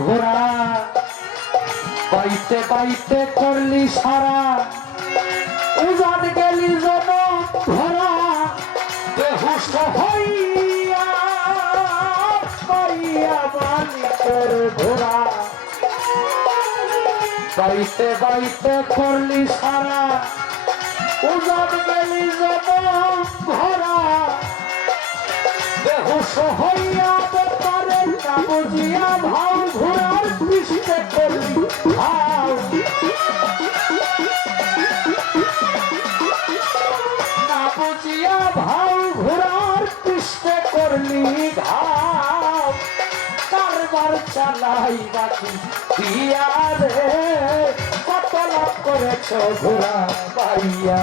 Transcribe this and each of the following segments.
ঘোরা পাইতে পাইতে করলি সারা উজান গেলি জন ধরা বেহুশ হইয়া পাইয়া মালিকের ঘোরা পাইতে পাইতে করলি সারা উজান গেলি জন ধরা বেহুশ হইয়া বেপারে না বুঝিয়া ভাও ঘোরার পৃষ্ঠে করলি ভাও না বুঝিয়া ভাও ঘোরার পৃষ্ঠে করলি ঘাও কারবার চালাই বাকি দিয়া রে কত লাভ করেছ ঘোরা পাইয়া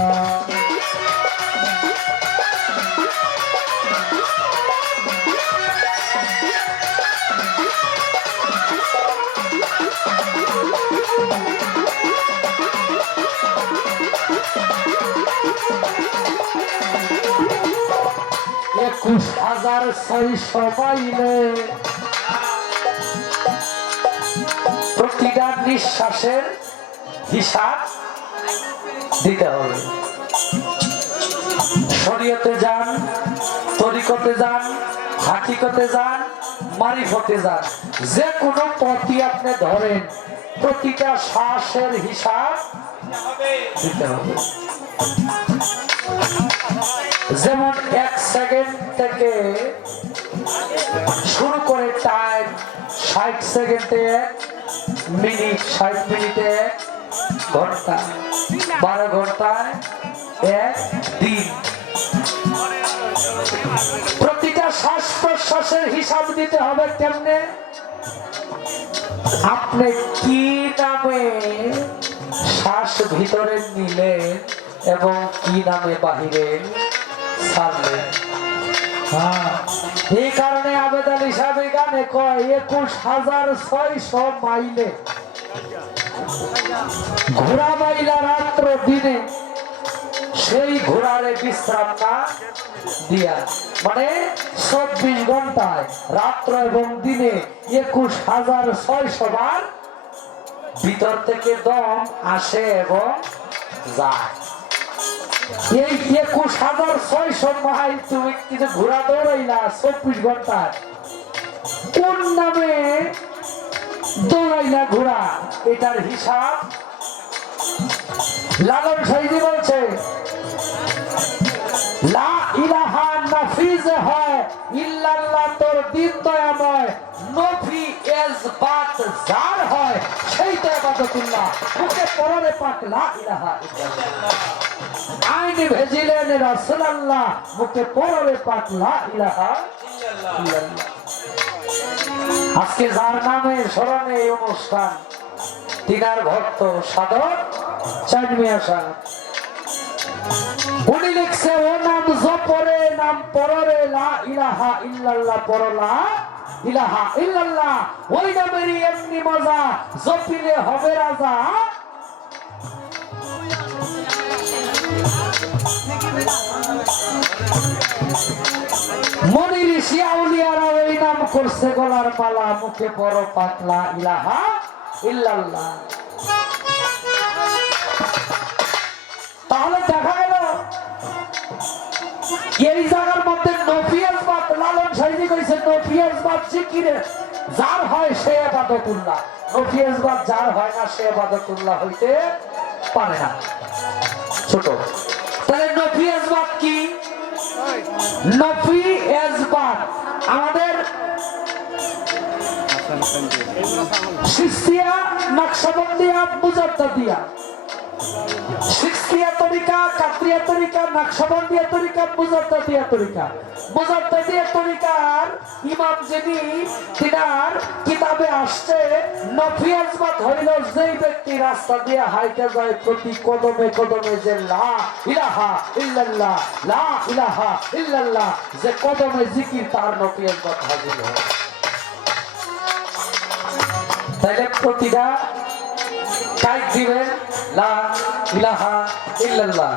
একুশ হাজার ৬০০ মাইলে প্রতিটা নিঃশ্বাসের হিসাব দিতে হবে। শরীয়তে যান, তরিকতে যান, হাকিকতে যান, মারিফতে যান, যে কোনো পথই আপনি ধরেন প্রতিটা শ্বাসের হিসাব দিতে হবে। যেমন ১ সেকেন্ড থেকে শুরু করে টাইম ৬০ সেকেন্ডে ১ মিনিট, ৬০ মিনিটে ১ ঘন্টা, ১২ ঘন্টায় ১ দিন। প্রতিটা শ্বাস প্রশ্বাসের হিসাব দিতে হবে। কেমনে? আপনি কি নামে শ্বাস ভিতরে নিলেন এবং কি নামে বাহিরে ছাড়লেন। এই কারণে আবেদ আলী সাহেব গানে কয় ২১,৬০০ মাইলে ঘোড়া বাইলা রাত্র দিনে সেই ঘোড়ারে বিশ্রাম না দিয়া, মানে ২৪ ঘন্টায় রাত্র এবং দিনে ২১,৬০০ বার ভিতর থেকে দম আসে এবং যায়। এই ২১,৬০০ মাইল তুমি কিছু ঘোড়া দৌড়াইলা ২৪ ঘন্টায়, কোন নামে দৌড়াইলা ঘোড়া, এটার হিসাব লালন সাইজি বলছে লা ইলাহা নাফিজ হয় ইল্লাল্লাহ, তোর দিন দয়াময় নফি ইসবাত যার হয় সেই তো ইবাদতুল্লাহ। মুখে পড়রে পাক লা ইলাহা ইল্লাল্লাহ, আইন ভেজিলেন রাসূলুল্লাহ, মুখে পড়রে পাক লা ইলাহা ইল্লাল্লাহ। আজকে যার নামে স্মরণে এই অনুষ্ঠান, তিনার ভক্ত সাধক চাঁদ মিয়া সাহেব, উনি লিখছে ও নাম জপরে নাম পড়রে লা ইলাহা ইল্লাল্লাহ, পড়লা ইলাহা ইল্লাল্লাহ, ওই নামেরই এমনি মজা, জপিলে হবে রাজা। মনি ঋষি আউলিয়ারা ওই নাম করছে গলার মালা, মুখে পড়ো পাতলা ইলাহা ইল্লাল্লাহ। তাহলে দেখা গেল এই জায়গার মধ্যে নফিয়াজবাদ, লালন সাইজি কইছে নফিয়াজবাদ জিকিরে যার হয় সে ইবাদতুল্লাহ, নফিয়াজবাদ যার হয় না সে ইবাদতুল্লাহ হইতে পারে না। ছোট তাহলে নফিয়াজবাদ কি? নফিয়াজবাদ আমাদের শিষ্টিয়া, নকশবন্দিয়া, মুজাদ্দিদিয়া, শিষ্টিয়া তরিকা, কাদরিয়া তরিকা, নকশবন্দিয়া তরিকা, মুজাদ্দিদিয়া তরিকা। মুজাদ্দিদিয়া তরিকার ইমাম যিনি, তিনার কিতাবে আসছে নফিয়াজবাদ হইল যেই ব্যক্তি রাস্তা দিয়ে হাইতে যায় প্রতি কদমে কদমে যে লা ইলাহা ইল্লাল্লাহ, লা ইলাহা ইল্লাল্লাহ, যে কদমে জিকির, তার নফিয়াজবাদ হাজির হয়। তাইলে প্রতিটা কাজ দিবেন লা ইলাহা ইল্লাল্লাহ।